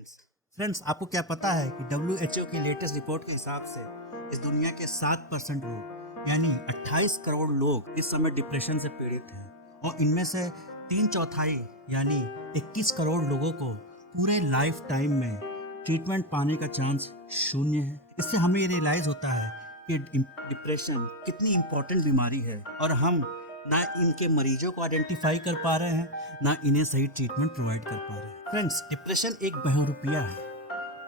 Friends, आपको क्या पता है कि WHO की लेटेस्ट रिपोर्ट के हिसाब से इस दुनिया के 7% लोग यानी 28 करोड़ लोग इस समय डिप्रेशन से पीड़ित हैं और इनमें से 3/4 यानी 21 करोड़ लोगों को पूरे लाइफ टाइम में ट्रीटमेंट पाने का चांस शून्य है। इससे हमें ये रियलाइज होता है कि डिप्रेशन कितनी इम्पोर्टेंट बीमारी है और हम ना इनके मरीजों को आइडेंटिफाई कर पा रहे हैं, ना इन्हें सही ट्रीटमेंट प्रोवाइड कर पा रहे हैं। फ्रेंड्स, डिप्रेशन एक बहुरूपिया है,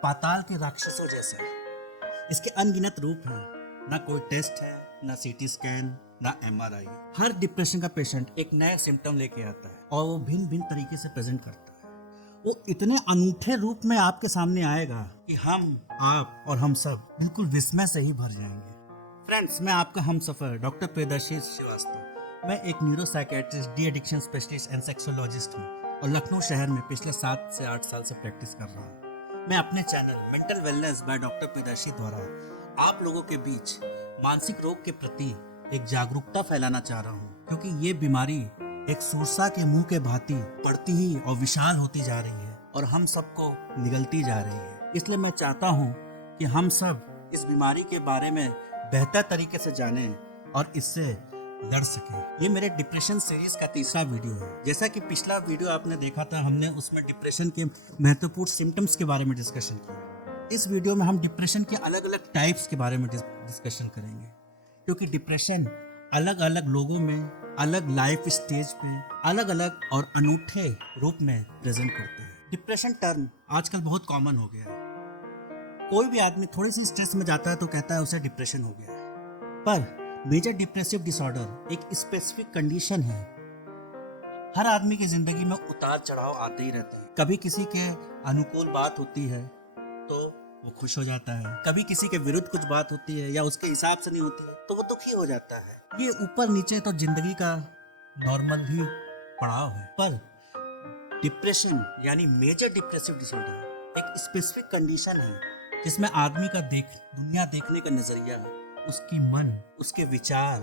पाताल के राक्षसों जैसा है। इसके अनगिनत रूप हैं, ना कोई टेस्ट है, ना सीटी स्कैन, ना MRI। हर डिप्रेशन का पेशेंट एक नया सिम्टम लेके आता है और वो भिन्न भिन्न तरीके से प्रेजेंट करता है। वो इतने अनूठे रूप में आपके सामने आएगा कि हम, आप और हम सब बिल्कुल विस्मय से ही भर जाएंगे। फ्रेंड्स, मैं आपका हमसफर डॉक्टर प्रियदर्शी श्रीवास्तव। मैं एक neuro psychiatrist, de addiction specialist and sexologist हूँ और लखनऊ शहर में पिछले 7 से 8 साल से प्रैक्टिस कर रहा हूँ। मैं अपने channel mental wellness by doctor Priyadarshi द्वारा आप लोगों के बीच मानसिक रोग के प्रति एक जागरूकता फैलाना चाह रहा हूँ, क्योंकि ये बीमारी एक सुरसा के मुंह के भांति बढ़ती ही और विशाल होती जा रही है और हम सबको निगलती जा रही है। इसलिए मैं चाहता हूँ कि हम सब इस बीमारी के बारे में बेहतर तरीके से जानें और इससे लड़ सके। ये मेरे डिप्रेशन सीरीज का तीसरा वीडियो है। जैसा कि पिछला वीडियो आपने देखा था, हमने उसमें डिप्रेशन के महत्वपूर्ण सिम्टम्स के बारे में डिस्कशन किया। इस वीडियो में हम डिप्रेशन के अलग अलग टाइप्स के बारे में डिस्कशन करेंगे, क्योंकि डिप्रेशन अलग अलग लोगों में, अलग लाइफ स्टेज पे, अलग अलग और अनूठे रूप में प्रेजेंट करते हैं। डिप्रेशन टर्म आजकल बहुत कॉमन हो गया है। कोई भी आदमी थोड़ी सी स्ट्रेस में जाता है तो कहता है उसे डिप्रेशन हो गया है, पर मेजर डिप्रेसिव डिसऑर्डर एक स्पेसिफिक कंडीशन है। हर आदमी की जिंदगी में उतार चढ़ाव आते ही रहते हैं। कभी किसी के अनुकूल बात होती है तो वो खुश हो जाता है, कभी किसी के विरुद्ध कुछ बात होती है या उसके हिसाब से नहीं होती है तो वो दुखी हो जाता है। ये ऊपर नीचे तो जिंदगी का नॉर्मल ही पड़ाव है, पर डिप्रेशन यानी मेजर डिप्रेसिव डिसऑर्डर एक स्पेसिफिक कंडीशन है जिसमें आदमी का दुनिया देखने का नजरिया, उसकी मन, उसके विचार,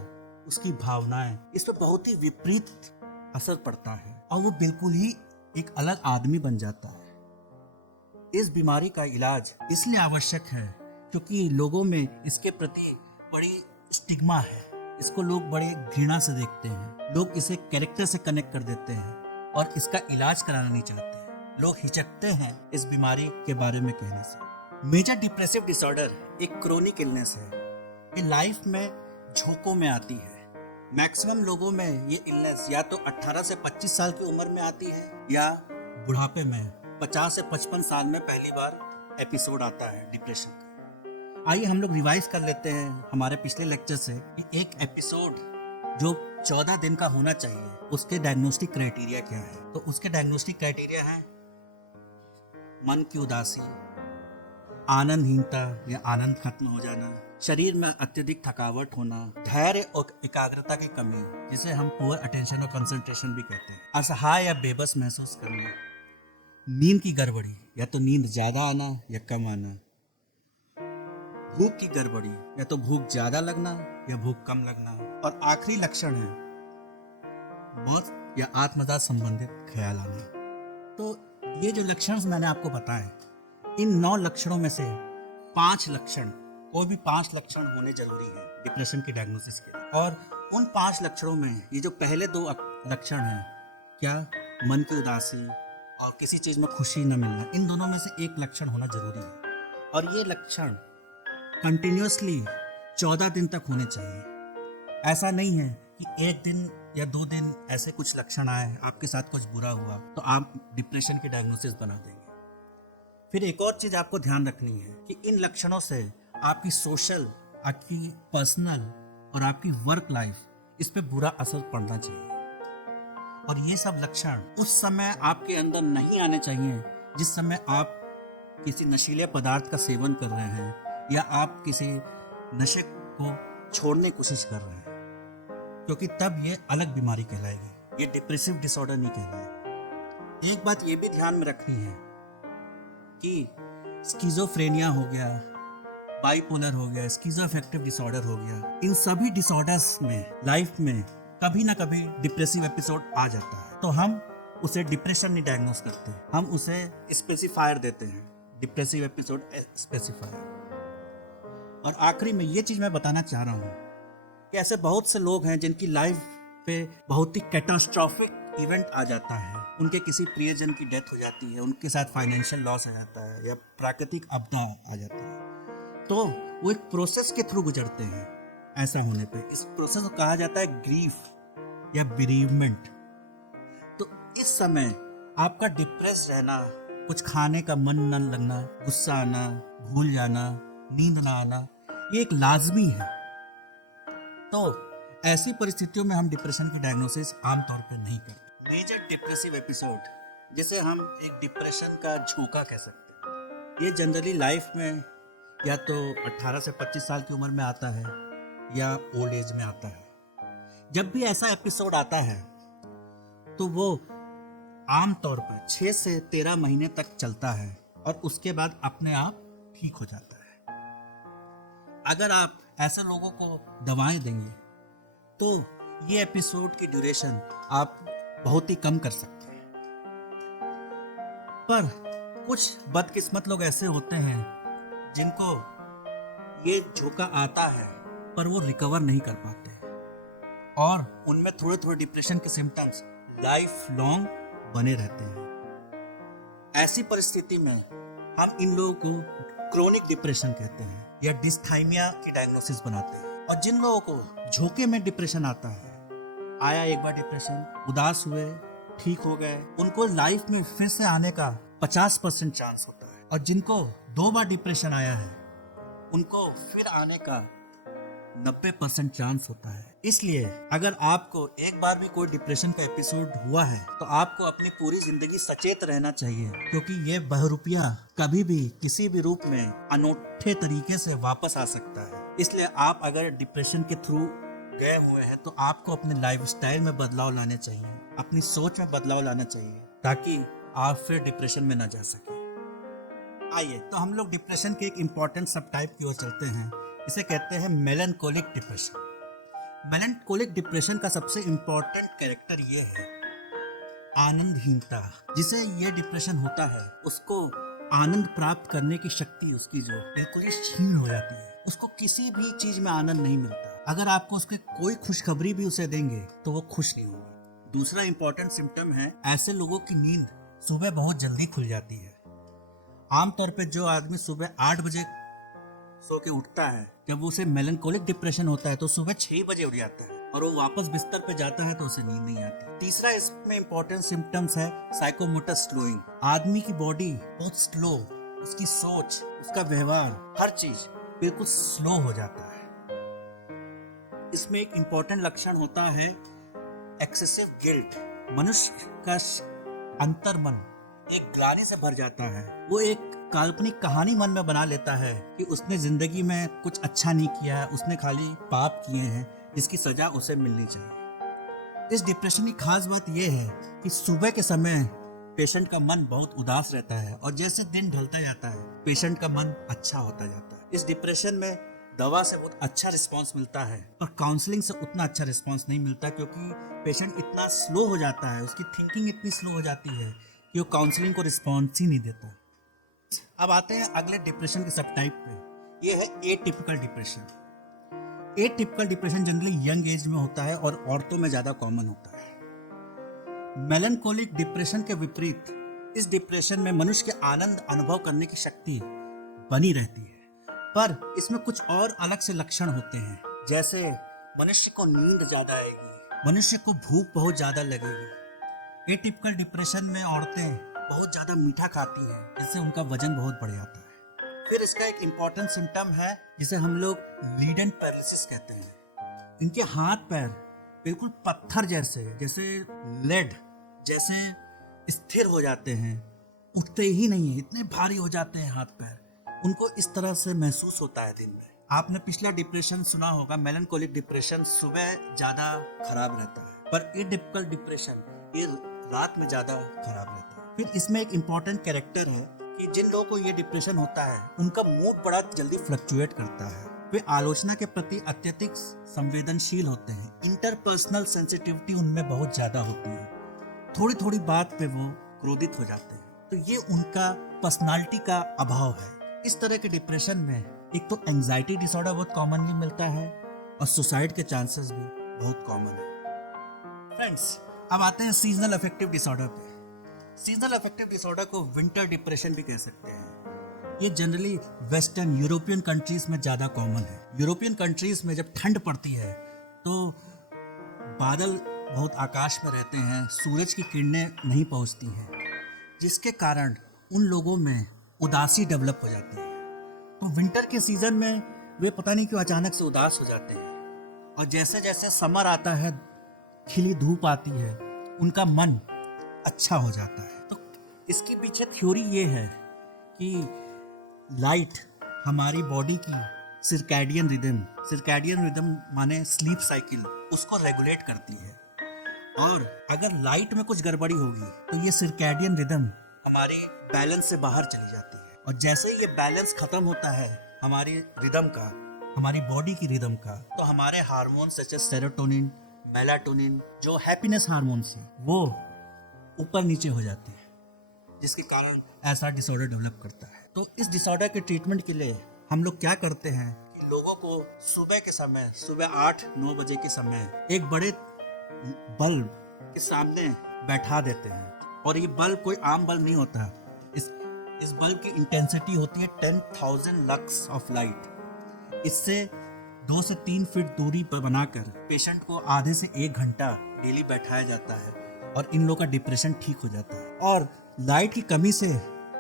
उसकी भावनाएं, इस पर बहुत ही विपरीत असर पड़ता है और वो बिल्कुल ही एक अलग आदमी बन जाता है। इस बीमारी का इलाज इसलिए आवश्यक है क्योंकि लोगों में इसके प्रति बड़ी स्टिग्मा है। इसको लोग बड़े घृणा से देखते हैं, लोग इसे कैरेक्टर से कनेक्ट कर देते हैं और इसका इलाज कराना नहीं चाहते। लोग हिचकते हैं इस बीमारी के बारे में कहने से। मेजर डिप्रेसिव डिसऑर्डर एक क्रोनिक इलनेस है। ये लाइफ में झोंकों में आती है। मैक्सिमम लोगों में ये इलनेस या तो 18 से 25 साल की उम्र में आती है या बुढ़ापे में 50 से 55 साल में पहली बार एपिसोड आता है डिप्रेशन का। आइए हम लोग रिवाइज कर लेते हैं हमारे पिछले लेक्चर से कि एक एपिसोड जो 14 दिन का होना चाहिए उसके डायग्नोस्टिक क्राइटेरिया क्या है। तो उसके डायग्नोस्टिक क्राइटेरिया है मन की उदासी, आनंदहीनता या आनंद खत्म हो जाना, शरीर में अत्यधिक थकावट होना, धैर्य और एकाग्रता की कमी जिसे हम पुअर अटेंशन और कंसंट्रेशन भी कहते हैं, असहाय या बेबस महसूस करना, नींद की गड़बड़ी या तो नींद ज्यादा आना या कम आना, भूख की गड़बड़ी या तो भूख ज्यादा लगना या भूख कम लगना, और आखिरी लक्षण है मौत या आत्मदाह संबंधित ख्याल आना। तो ये जो लक्षण मैंने आपको बताए, इन 9 लक्षणों में से 5 लक्षण, कोई भी 5 लक्षण होने जरूरी है डिप्रेशन की डायग्नोसिस के लिए। और उन 5 लक्षणों में ये जो पहले 2 लक्षण हैं, क्या मन की उदासी और किसी चीज में खुशी न मिलना, इन दोनों में से एक लक्षण होना जरूरी है और ये लक्षण कंटिन्यूअसली 14 दिन तक होने चाहिए। ऐसा नहीं है कि 1 दिन या 2 दिन ऐसे कुछ लक्षण आए, आपके साथ कुछ बुरा हुआ तो आप डिप्रेशन की डायग्नोसिस बना देंगे। फिर एक और चीज आपको ध्यान रखनी है कि इन लक्षणों से आपकी सोशल, आपकी पर्सनल और आपकी वर्क लाइफ, इस पे बुरा असर पड़ना चाहिए। और ये सब लक्षण उस समय आपके अंदर नहीं आने चाहिए जिस समय आप किसी नशीले पदार्थ का सेवन कर रहे हैं या आप किसी नशे को छोड़ने की कोशिश कर रहे हैं, क्योंकि तब ये अलग बीमारी कहलाएगी, ये डिप्रेसिव डिसऑर्डर नहीं कहलाएगी। एक बात ये भी ध्यान में रखनी है कि स्किज़ोफ्रेनिया हो गया, बाइपोलर हो गया, स्किज़ोअफेक्टिव डिसऑर्डर हो गया, इन सभी डिसऑर्डर्स में लाइफ में कभी ना कभी डिप्रेसिव एपिसोड आ जाता है। तो हम उसे डिप्रेशन नहीं डायग्नोस करते, हम उसे स्पेसिफायर देते हैं, डिप्रेसिव एपिसोड स्पेसिफायर। और आखिरी में ये चीज मैं बताना चाह रहा हूँ कि ऐसे बहुत से लोग हैं जिनकी लाइफ पे बहुत ही कैटास्ट्रॉफिक इवेंट आ जाता है, उनके किसी प्रियजन की डेथ हो जाती है, उनके साथ फाइनेंशियल लॉस आ जाता है या प्राकृतिक आपदा आ जाती है, तो वो एक प्रोसेस के थ्रू गुजरते हैं। ऐसा होने पे इस प्रोसेस को कहा जाता है ग्रीफ या बेरीवमेंट। तो इस समय आपका डिप्रेस रहना, कुछ खाने का मन न लगना, गुस्सा आना, भूल जाना, नींद ना आना, ये एक लाजमी है। तो ऐसी परिस्थितियों में हम डिप्रेशन की डायग्नोसिस आमतौर पर नहीं करते। मेजर डिप्रेसिव एपिसोड, जिसे हम एक डिप्रेशन का झोंका कह सकते हैं, ये जनरली लाइफ में या तो 18 से 25 साल की उम्र में आता है या ओल्ड एज में आता है। जब भी ऐसा एपिसोड आता है तो वो आमतौर पर 6 से 13 महीने तक चलता है और उसके बाद अपने आप ठीक हो जाता है। अगर आप ऐसे लोगों को दवाएं देंगे तो ये एपिसोड की ड्यूरेशन आप बहुत ही कम कर सकते हैं। पर कुछ बदकिस्मत लोग ऐसे होते हैं जिनको ये झोंका आता है पर वो रिकवर नहीं कर पाते और उनमें थोड़े थोड़े डिप्रेशन के सिम्टम्स लाइफ लॉन्ग बने रहते हैं। ऐसी परिस्थिति में हम इन लोगों को क्रोनिक डिप्रेशन कहते हैं या डिस्थाइमिया की डायग्नोसिस बनाते हैं। और जिन लोगों को झोंके में डिप्रेशन आता है, आया एक बार डिप्रेशन, उदास हुए, ठीक हो गए, उनको लाइफ में फिर से आने का 50% चांस होता है। और जिनको 2 बार डिप्रेशन आया है उनको फिर आने का 90% चांस होता है। इसलिए अगर आपको एक बार भी कोई डिप्रेशन का एपिसोड हुआ है तो आपको अपनी पूरी जिंदगी सचेत रहना चाहिए, क्योंकि ये बहरूपिया कभी भी किसी भी रूप में अनोखे तरीके से वापस आ सकता है। इसलिए आप अगर डिप्रेशन के थ्रू गए हुए हैं तो आपको अपने लाइफस्टाइल में बदलाव लाने चाहिए, अपनी सोच में बदलाव लाना चाहिए, ताकि आप फिर डिप्रेशन में ना जा सके। आइए तो हम लोग डिप्रेशन के एक इम्पॉर्टेंट सब टाइप की ओर चलते हैं। इसे कहते हैं मेलनकोलिक डिप्रेशन। मेलनकोलिक डिप्रेशन का सबसे इम्पॉर्टेंट कैरेक्टर ये है आनंदहीनता। जिसे ये डिप्रेशन होता है उसको आनंद प्राप्त करने की शक्ति उसकी जो बिल्कुल ही क्षीण हो जाती है। उसको किसी भी चीज में आनंद नहीं मिलता। अगर आपको उसके कोई खुशखबरी भी उसे देंगे तो वो खुश नहीं होगा। दूसरा इम्पॉर्टेंट सिम्टम है ऐसे लोगों की नींद सुबह बहुत जल्दी खुल जाती है। आमतौर पे जो आदमी सुबह 8 बजे सो के उठता है, जब उसे मेलनकोलिक डिप्रेशन होता है तो सुबह 6 बजे उठ जाता है और वो वापस बिस्तर पे जाता है तो उसे नींद नहीं आती। तीसरा इसमें इम्पोर्टेंट सिम्टम्स है साइकोमोटर स्लोइंग। आदमी की बॉडी बहुत स्लो, उसकी सोच, उसका व्यवहार, हर चीज बिल्कुल स्लो हो जाता है। इसमें एक इम्पोर्टेंट लक्षण होता है एक्सेसिव गिल्ट। मनुष्य का अंतर्मन एक ग्लानि से भर जाता है। वो एक काल्पनिक कहानी मन में बना लेता है कि उसने जिंदगी में कुछ अच्छा नहीं किया है, उसने खाली पाप किए हैं जिसकी सजा उसे मिलनी चाहिए। इस डिप्रेशन की खास बात यह है कि सुबह के समय पेशेंट का मन बहुत उदास रहता है और जैसे दिन ढलता जाता है पेशेंट का मन अच्छा होता जाता है। इस डिप्रेशन में दवा से बहुत अच्छा रिस्पांस मिलता है और काउंसलिंग से उतना अच्छा रिस्पांस नहीं मिलता, क्योंकि पेशेंट इतना स्लो हो जाता है, उसकी थिंकिंग इतनी स्लो हो जाती है कि वो काउंसलिंग को रिस्पॉन्स ही नहीं देता। अब आते हैं अगले डिप्रेशन के सब टाइप पे। ये है atypical depression. Atypical depression generally young age में होता है और औरतों में ज्यादा कॉमन होता है। मेलनकोलिक डिप्रेशन के विपरीत इस डिप्रेशन में मनुष्य के आनंद अनुभव करने की शक्ति बनी रहती है, पर इसमें कुछ और अलग से लक्षण होते हैं। जैसे मनुष्य को नींद ज्यादा आएगी, मनुष्य को भूख बहुत ज्यादा लगेगी। एटिपिकल डिप्रेशन में औरतें बहुत ज्यादा मीठा खाती हैं, जिससे उनका वजन बहुत बढ़ जाता है। फिर इसका एक इम्पॉर्टेंट सिम्टम है जिसे हम लोग लीडन पैरालिसिस कहते हैं। इनके हाथ पैर बिल्कुल पत्थर जैसे, जैसे लेड जैसे स्थिर हो जाते हैं, उठते ही नहीं है, इतने भारी हो जाते हैं हाथ पैर। उनको इस तरह से महसूस होता है दिन में। आपने पिछला डिप्रेशन सुना होगा, मेलनकोलिक डिप्रेशन सुबह ज्यादा खराब रहता है, पर एटिपिकल डिप्रेशन ये रात में ज्यादा खराब रहता है। फिर इसमें एक इम्पॉर्टेंट कैरेक्टर है कि जिन लोगों को ये डिप्रेशन होता है उनका मूड बड़ा जल्दी फ्लक्चुएट करता है। वे आलोचना के प्रति अत्यधिक संवेदनशील होते हैं। इंटरपर्सनल सेंसिटिविटी उनमें बहुत ज्यादा होती है। थोड़ी थोड़ी बात पे वो क्रोधित हो जाते हैं। तो ये उनका पर्सनालिटी का अभाव है। इस तरह के डिप्रेशन में एक तो एंजाइटी डिसऑर्डर बहुत कॉमनली मिलता है और सुसाइड के चांसेस भी बहुत कॉमन है। फ्रेंड्स, अब आते हैं सीजनल अफेक्टिव डिसऑर्डर पे। सीजनल अफेक्टिव डिसऑर्डर को विंटर डिप्रेशन भी कह सकते हैं। ये जनरली वेस्टर्न यूरोपियन कंट्रीज में ज़्यादा कॉमन है। यूरोपियन कंट्रीज में जब ठंड पड़ती है तो बादल बहुत आकाश में रहते हैं, सूरज की किरणें नहीं पहुंचती हैं, जिसके कारण उन लोगों में उदासी डेवलप हो जाती है। तो विंटर के सीजन में वे पता नहीं क्यों अचानक से उदास हो जाते हैं, और जैसे जैसे समर आता है, खिली धूप आती है, उनका मन अच्छा हो जाता है। तो इसके पीछे थ्योरी ये है कि लाइट हमारी बॉडी की सिरकैडियन रिदम माने स्लीप साइकिल, उसको रेगुलेट करती है। और अगर लाइट में कुछ गड़बड़ी होगी तो ये सिरकैडियन रिदम हमारी बैलेंस से बाहर चली जाती है, और जैसे ही ये बैलेंस खत्म होता है हमारी रिदम का, हमारी बॉडी की रिदम का, तो हमारे hormone such as serotonin, melatonin, जो हैप्पीनेस हार्मोन्स है, वो ऊपर नीचे हो जाती है, जिसके कारण ऐसा डिसऑर्डर डेवलप करता है। तो इस डिसऑर्डर के ट्रीटमेंट के लिए हम लोग क्या करते हैं कि लोगों को सुबह के समय, सुबह 8-9 बजे के समय एक बड़े बल्ब के सामने बैठा देते हैं, और ये बल्ब कोई आम बल्ब नहीं होता। इस बल्ब की इंटेंसिटी होती है 10,000 लक्स ऑफ लाइट। इससे 2 से 3 फीट दूरी पर बनाकर पेशेंट को आधे से 1 घंटा डेली बैठाया जाता है, और इन लोगों का डिप्रेशन ठीक हो जाता है। और लाइट की कमी से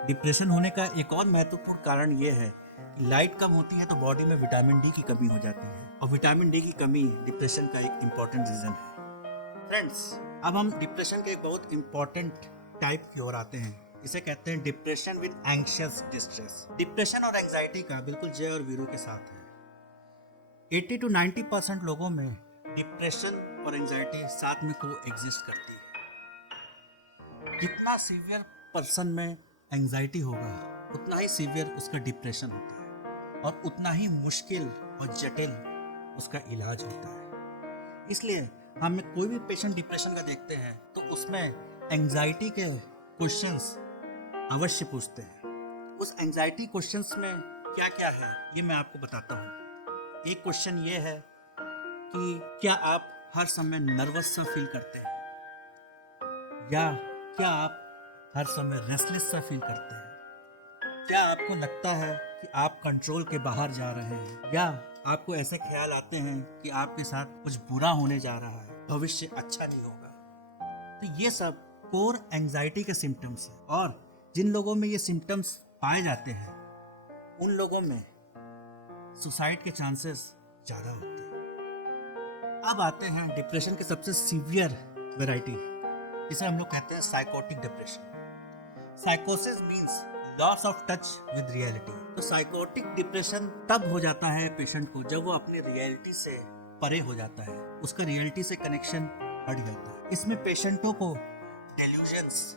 डिप्रेशन होने का एक और महत्वपूर्ण कारण ये है कि लाइट कम होती है तो बॉडी में विटामिन डी की कमी हो जाती है, और विटामिन डी की कमी डिप्रेशन का एक इम्पॉर्टेंट रीजन है। फ्रेंड्स, अब हम डिप्रेशन के एक बहुत इम्पॉर्टेंट टाइप की ओर आते हैं। इसे कहते हैं depression with anxious distress. Depression और एंजाइटी का बिल्कुल जय और वीरू के साथ है। 80 to 90% लोगों में डिप्रेशन और एंजाइटी साथ में को एग्जिस्ट करती है। जितना सीवियर पर्सन में एंजाइटी होगा उतना ही सीवियर उसका डिप्रेशन होता है, और उतना ही मुश्किल और जटिल उसका इलाज होता है। इसलिए हम कोई भी पेशेंट डिप्रेशन का देखते हैं तो उसमें एंजाइटी के क्वेश्चंस अवश्य पूछते हैं। उस एंजाइटी क्वेश्चंस में क्या क्या है ये मैं आपको बताता हूँ। एक क्वेश्चन ये है कि क्या आप हर समय नर्वस सा फील करते हैं, या क्या आप हर समय रेस्टलेस सा फील करते हैं? क्या आपको लगता है कि आप कंट्रोल के बाहर जा रहे हैं, या आपको ऐसे ख्याल आते हैं कि आपके साथ कुछ बुरा होने जा रहा है, भविष्य अच्छा नहीं होगा? तो ये सब कोर एंजाइटी के सिम्टम्स हैं, और जिन लोगों में ये सिम्टम्स पाए जाते हैं उन लोगों में सुसाइड के चांसेस ज़्यादा होते हैं। अब आते हैं डिप्रेशन के सबसे सीवियर वैरायटी, जिसे हम लोग कहते हैं साइकोटिक डिप्रेशन। साइकोसिस means loss of touch with reality. तो साइकोटिक डिप्रेशन तब हो जाता है पेशेंट को जब वो अपनी रियलिटी से परे हो जाता है, उसका रियलिटी से कनेक्शन हट जाता है। इसमें पेशेंटों को डेल्यूजन्स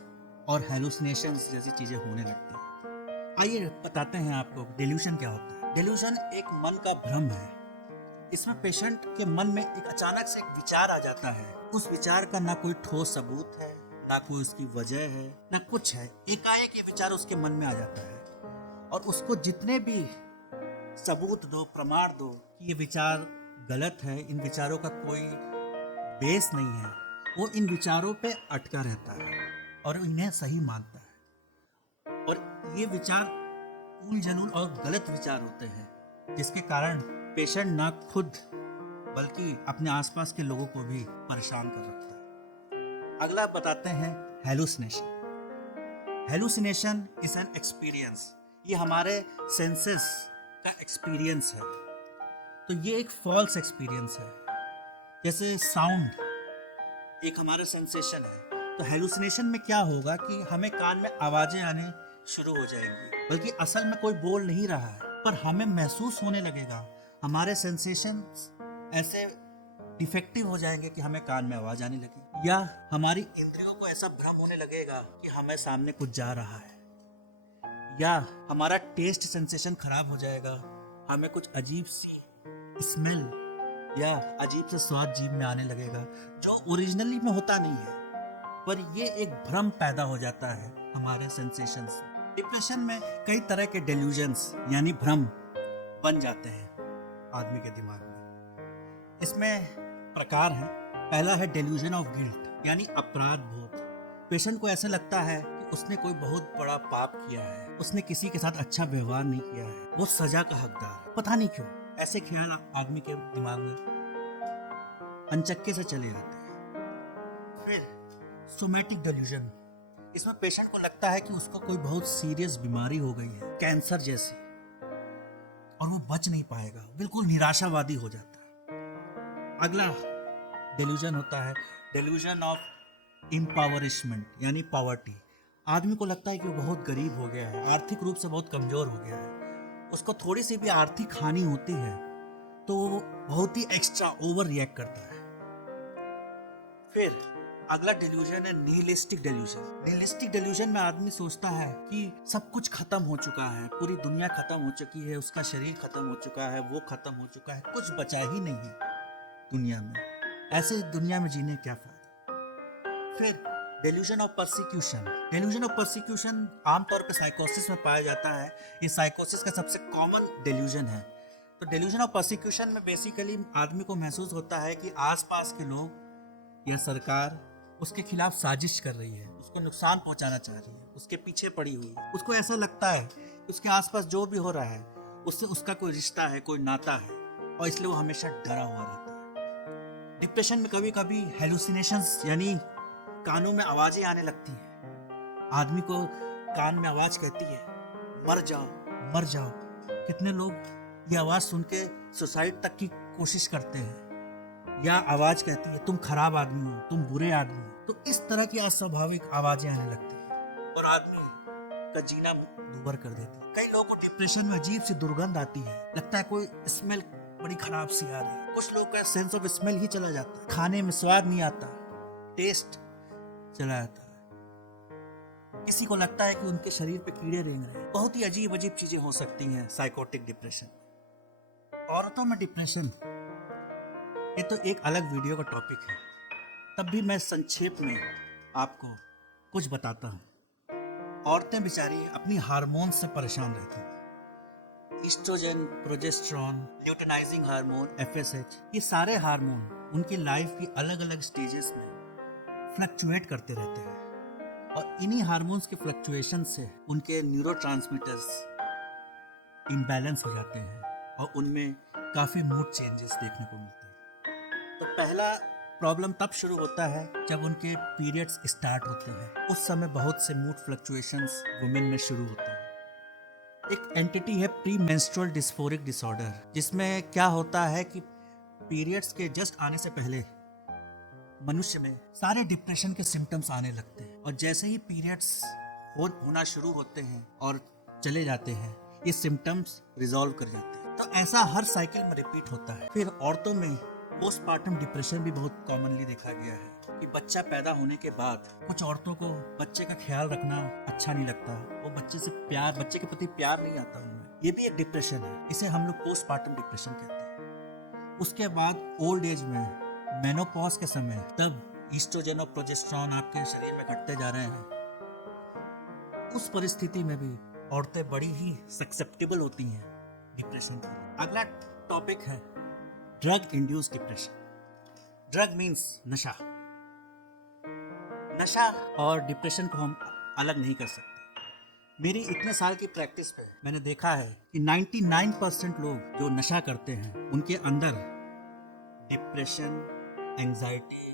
और हेलुसिनेशंस जैसी चीजें होने लगती हैं। आइए बताते हैं आपको डेल्यूशन क्या होता है। डेल्यूशन एक मन का भ्रम है। इसमें पेशेंट के मन में एक अचानक से एक विचार आ जाता है। उस विचार का ना कोई ठोस सबूत है, ना कोई उसकी वजह है, ना कुछ है। एकाएक ये विचार उसके मन में आ जाता है, और उसको जितने भी सबूत दो, प्रमाण दो कि ये विचार गलत है, इन विचारों का कोई बेस नहीं है, वो इन विचारों पे अटका रहता है और इन्हें सही मानता है। और ये विचार उलझन और गलत विचार होते हैं, जिसके कारण पेशेंट ना खुद बल्कि अपने आसपास के लोगों को भी परेशान कर रखता है। अगला बताते हैं hallucination. Hallucination is an experience. ये हमारे सेंसेस का एक्सपीरियंस है। तो ये एक फॉल्स एक्सपीरियंस है। जैसे साउंड एक हमारा सेंसेशन है, तो हेलुसिनेशन में क्या होगा कि हमें कान में आवाजें आने शुरू हो जाएंगी, बल्कि असल में कोई बोल नहीं रहा है, पर हमें महसूस होने लगेगा, हमारे सेंसेशन ऐसे डिफेक्टिव हो जाएंगे कि हमें कान में आवाज आने लगी, या हमारी इंद्रियों को ऐसा भ्रम होने लगेगा कि हमें सामने कुछ जा रहा है, या हमारा टेस्ट सेंसेशन खराब हो जाएगा, हमें कुछ अजीब सी स्मेल या अजीब सा स्वाद जीभ में आने लगेगा जो ओरिजिनली में होता नहीं है। पर ये एक भ्रम पैदा हो जाता है हमारे सेंसेशन से। डिप्रेशन में कई तरह के डेल्यूजन्स यानी भ्रम बन जाते हैं आदमी के दिमाग में। इसमें प्रकार हैं। पहला है डेल्यूजन ऑफ गिल्ट यानी अपराध बोध। पेशेंट को ऐसा लगता है कि उसने कोई बहुत बड़ा पाप किया है, उसने किसी के साथ अच्छा व्यवहार नहीं किया है, वो सजा का हकदार है। पता नहीं क्यों ऐसे ख्याल आदमी के दिमाग में अनचक्के से चले जाते हैं। फिर सोमैटिक डेल्यूजन, इसमें पेशेंट को लगता है कि उसको कोई बहुत सीरियस बीमारी हो गई है, कैंसर जैसी, और वो बच नहीं पाएगा, बिल्कुल निराशावादी हो जाता है। अगला डेल्यूजन होता है डेल्यूजन ऑफ इम्पावरिशमेंट यानी पॉवर्टी। आदमी को लगता है कि वो बहुत गरीब हो गया है, आर्थिक रूप से बहुत कमजोर हो गया है, उसको थोड़ी सी भी आर्थिक हानि होती है तो वो बहुत ही एक्स्ट्रा ओवर रिएक्ट करता है। फिर अगला डेल्यूजन है निहिलिस्टिक डेल्यूजन। निहिलिस्टिक डेल्यूजन में आदमी सोचता है कि सब कुछ खत्म हो चुका है, पूरी दुनिया खत्म हो चुकी है, उसका शरीर खत्म हो चुका है, वो खत्म हो चुका है, कुछ बचा ही नहीं है दुनिया में। ऐसे दुनिया में जीने क्या फायदा। फिर delusion of persecution. Delusion of persecution आमतौर पर साइकोसिस में पाया जाता है। ये साइकोसिस का सबसे कॉमन डेल्यूजन है। तो डेल्यूजन ऑफ परसिक्यूशन में बेसिकली आदमी को महसूस होता है कि आसपास के लोग या सरकार उसके खिलाफ साजिश कर रही है, उसको नुकसान पहुंचाना चाह रही है, उसके पीछे पड़ी हुई है। उसको ऐसा लगता है कि उसके आसपास जो भी हो रहा है उससे उसका कोई रिश्ता है, कोई नाता है, और इसलिए वो हमेशा डरा हुआ रहता है। डिप्रेशन में कभी कभी हेलुसिनेशंस यानी कानों में आवाजें आने लगती हैं। आदमी को कान में आवाज कहती है मर जाओ मर जाओ। कितने लोग ये आवाज सुन के सुसाइड तक की कोशिश करते हैं। या आवाज कहती है तुम खराब आदमी हो, तुम बुरे आदमी हो। तो इस तरह की अस्वाभाविक आवाजें आने लगती है और आदमी का जीना दूभर कर देती है। कई लोगों को डिप्रेशन में अजीब सी दुर्गंध आती है, लगता है कोई स्मेल बड़ी खराब सी आ रही है। कुछ लोग का सेंस ऑफ स्मेल ही चला जाता है, खाने में स्वाद नहीं आता, टेस्ट चला जाता है। किसी को लगता है कि उनके शरीर पे कीड़े रेंग रहे हैं। बहुत ही अजीब अजीब चीजें हो सकती हैं साइकोटिक डिप्रेशन। औरतों में डिप्रेशन ये तो एक अलग वीडियो का टॉपिक है, तब भी मैं संक्षेप में आपको कुछ बताता हूँ। औरतें बेचारी अपनी हार्मोन से परेशान रहती हैं। Oestrogen, progesterone, luteinising hormone, FSH, ये सारे हार्मोन उनकी लाइफ की अलग अलग स्टेजेस में फ्लक्चुएट करते रहते हैं और इन्हीं हार्मोन्स के फ्लक्चुएशन से उनके न्यूरोट्रांसमीटर्स इम्बैलेंस हो जाते हैं और उनमें काफ़ी मूड चेंजेस देखने को मिलते हैं। तो पहला प्रॉब्लम तब शुरू होता है जब उनके पीरियड्स स्टार्ट होते हैं। उस समय बहुत से मूड फ्लक्चुएशंस वुमेन में शुरू होते हैं। एक एंटिटी है प्री मेंस्ट्रुअल डिस्फोरिक डिसऑर्डर, जिसमें क्या होता है कि पीरियड्स के जस्ट आने से पहले मनुष्य में सारे डिप्रेशन के सिम्टम्स आने लगते हैं और जैसे ही पीरियड्स होना शुरू होते हैं और चले जाते हैं, ये सिम्टम्स रिजॉल्व कर जाते हैं। तो ऐसा हर साइकिल में रिपीट होता है। फिर औरतों में पोस्टपार्टम डिप्रेशन भी बहुत कॉमनली देखा गया है कि बच्चा पैदा होने के बाद कुछ औरतों को बच्चे का ख्याल रखना अच्छा नहीं लगता, वो बच्चे के प्रति प्यार नहीं आता उनमें। ये भी एक डिप्रेशन है, इसे हम लोग पोस्टपार्टम डिप्रेशन कहते हैं। उसके बाद ओल्ड एज में मेनोपॉज के समय, तब ईस्ट्रोजन और प्रोजेस्टेरॉन आपके शरीर में घटते जा रहे हैं, उस परिस्थिति में भी औरतें बड़ी ही ससेप्टेबल होती हैं डिप्रेशन के लिए। अगला टॉपिक है drug induced depression. Drug means नशा। नशा और डिप्रेशन को हम अलग नहीं कर सकते। मेरी इतने साल की प्रैक्टिस पे मैंने देखा है कि 99% लोग जो नशा करते हैं उनके अंदर डिप्रेशन, एंजाइटी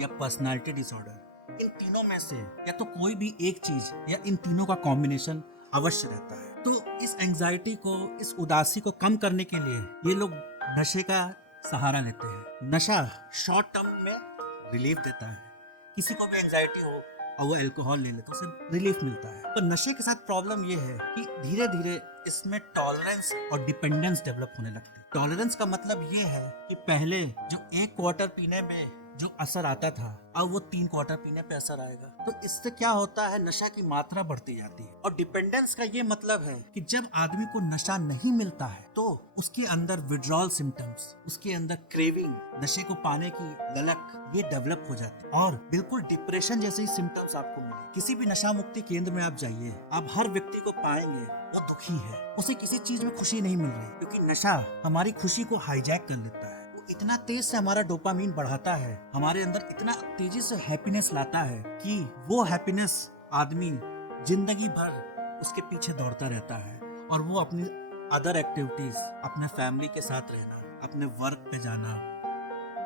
या पर्सनालिटी डिसऑर्डर, इन तीनों में से या तो कोई भी एक चीज या इन तीनों का कॉम्बिनेशन अवश्य रहता है। तो इस एंजाइटी को, इस उदासी को कम करने के लिए ये लोग नशे का सहारा लेते हैं। नशा शॉर्ट टर्म में रिलीफ देता है। किसी को भी एंजाइटी हो और वो अल्कोहल ले ले तो उसे रिलीफ मिलता है। तो नशे के साथ प्रॉब्लम ये है कि धीरे धीरे इसमें टॉलरेंस और डिपेंडेंस डेवलप होने लगती है। टॉलरेंस का मतलब ये है कि पहले जो एक क्वार्टर पीने में जो असर आता था अब वो 3 क्वार्टर पीने पे असर आएगा। तो इससे क्या होता है, नशा की मात्रा बढ़ती जाती है। और डिपेंडेंस का ये मतलब है कि जब आदमी को नशा नहीं मिलता है तो उसके अंदर विड्रॉल सिम्टम्स, उसके अंदर क्रेविंग, नशे को पाने की ललक, ये डेवलप हो जाती है और बिल्कुल डिप्रेशन जैसे ही सिम्टम्स आपको मिले। किसी भी नशा मुक्ति केंद्र में आप जाइए, आप हर व्यक्ति को पाएंगे वो दुखी है, उसे किसी चीज में खुशी नहीं मिल रही, क्योंकि नशा हमारी खुशी को हाईजैक कर लेता है। इतना तेज से हमारा डोपामीन बढ़ाता है, हमारे अंदर इतना तेजी से हैप्पीनेस लाता है कि वो हैप्पीनेस आदमी जिंदगी भर उसके पीछे दौड़ता रहता है और वो अपनी अदर एक्टिविटीज, अपने फैमिली के साथ रहना, अपने वर्क पे जाना,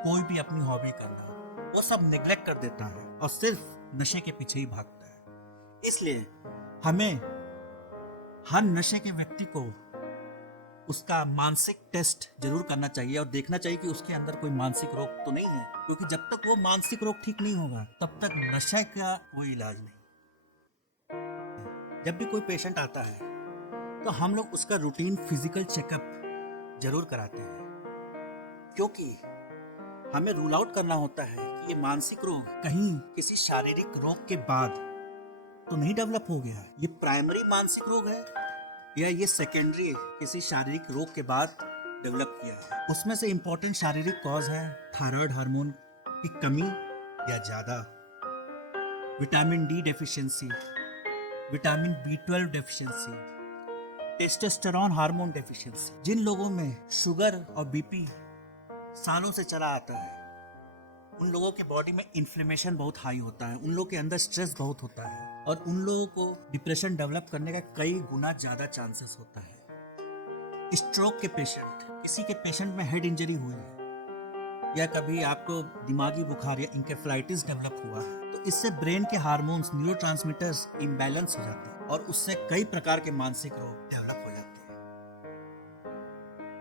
कोई भी अपनी हॉबी करना, वो सब निग्लेक्ट कर देता है और सिर्फ नशे के पीछे ही भागता है। इसलिए हमें हर नशे के व्यक्ति को उसका मानसिक टेस्ट जरूर करना चाहिए और देखना चाहिए कि उसके अंदर कोई मानसिक रोग तो नहीं है, क्योंकि जब तक वो मानसिक रोग ठीक नहीं होगा तब तक नशे का कोई इलाज नहीं। जब भी कोई पेशेंट आता है तो हम लोग उसका रूटीन फिजिकल चेकअप जरूर कराते हैं, क्योंकि हमें रूल आउट करना होता है कि ये मानसिक रोग कहीं किसी शारीरिक रोग के बाद तो नहीं डेवलप हो गया, ये प्राइमरी मानसिक रोग है या ये सेकेंडरी किसी शारीरिक रोग के बाद डेवलप किया है। उसमें से इंपॉर्टेंट शारीरिक कॉज है थायराइड हार्मोन की कमी या ज्यादा, vitamin D deficiency, vitamin B12 deficiency, testosterone hormone deficiency. जिन लोगों में शुगर और बीपी सालों से चला आता है, उन लोगों के बॉडी में इन्फ्लेमेशन बहुत हाई होता है, उन लोगों के अंदर स्ट्रेस बहुत होता है और उन लोगों को डिप्रेशन डेवलप करने का कई गुना ज्यादा चांसेस होता है। स्ट्रोक के पेशेंट, किसी के पेशेंट में हेड इंजरी हुई है या कभी आपको दिमागी बुखार या इंकेफ्लाइटिस डेवलप हुआ है, तो इससे ब्रेन के हार्मोन्स, न्यूरोट्रांसमीटर्स इम्बैलेंस हो जाते हैं और उससे कई प्रकार के मानसिक रोग डेवलप हो जाते हैं।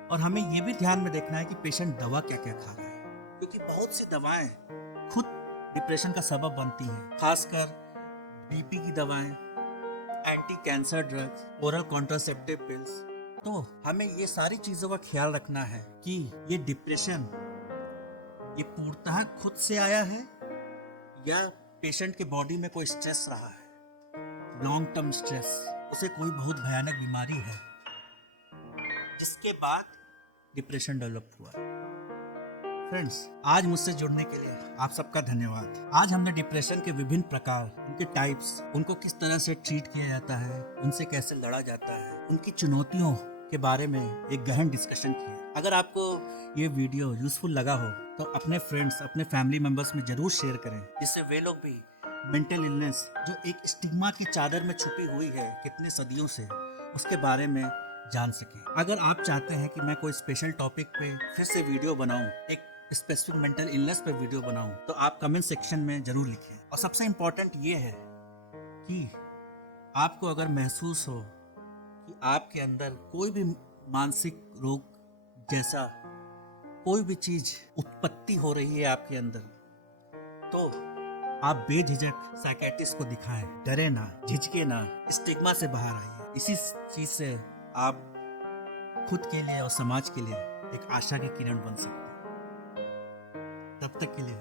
और हमें ये भी ध्यान में देखना है कि पेशेंट दवा क्या क्या खा रहा है, क्योंकि बहुत सी दवाएं खुद डिप्रेशन का सबब बनती हैं, खासकर बीपी की दवाएं, anti cancer drugs, oral contraceptive pills. तो हमें ये सारी चीजों का ख्याल रखना है कि ये डिप्रेशन ये पूर्णतः खुद से आया है या पेशेंट के बॉडी में कोई स्ट्रेस रहा है, लॉन्ग टर्म स्ट्रेस, उसे कोई बहुत भयानक बीमारी है जिसके बाद डिप्रेशन डेवलप हुआ है। फ्रेंड्स, आज मुझसे जुड़ने के लिए आप सबका धन्यवाद। आज हमने डिप्रेशन के विभिन्न प्रकार, उनके टाइप्स, उनको किस तरह से ट्रीट किया जाता है, उनसे कैसे लड़ा जाता है, उनकी चुनौतियों के बारे में एक गहन डिस्कशन किया। अगर आपको ये वीडियो यूजफुल लगा हो तो अपने फ्रेंड्स, अपने फैमिली मेंबर्स में जरूर शेयर करें, जिससे वे लोग भी मेंटल इलनेस जो एक स्टिग्मा की चादर में छुपी हुई है कितने सदियों से, उसके बारे में जान सके। अगर आप चाहते हैं कि मैं कोई स्पेशल टॉपिक पे फिर से वीडियो बनाऊं, एक स्पेसिफिक मेंटल इलनेस पे वीडियो बनाऊं, तो आप कमेंट सेक्शन में जरूर लिखें। और सबसे इम्पोर्टेंट ये है कि आपको अगर महसूस हो कि आपके अंदर कोई भी मानसिक रोग जैसा कोई भी चीज उत्पत्ति हो रही है आपके अंदर, तो आप बेझिझक साइकियाट्रिस्ट को दिखाएं, डरे ना, झिझके ना, स्टिग्मा से बाहर आइए। इसी चीज से आप खुद के लिए और समाज के लिए एक आशा की किरण बन सकते हैं। तब तक के लिए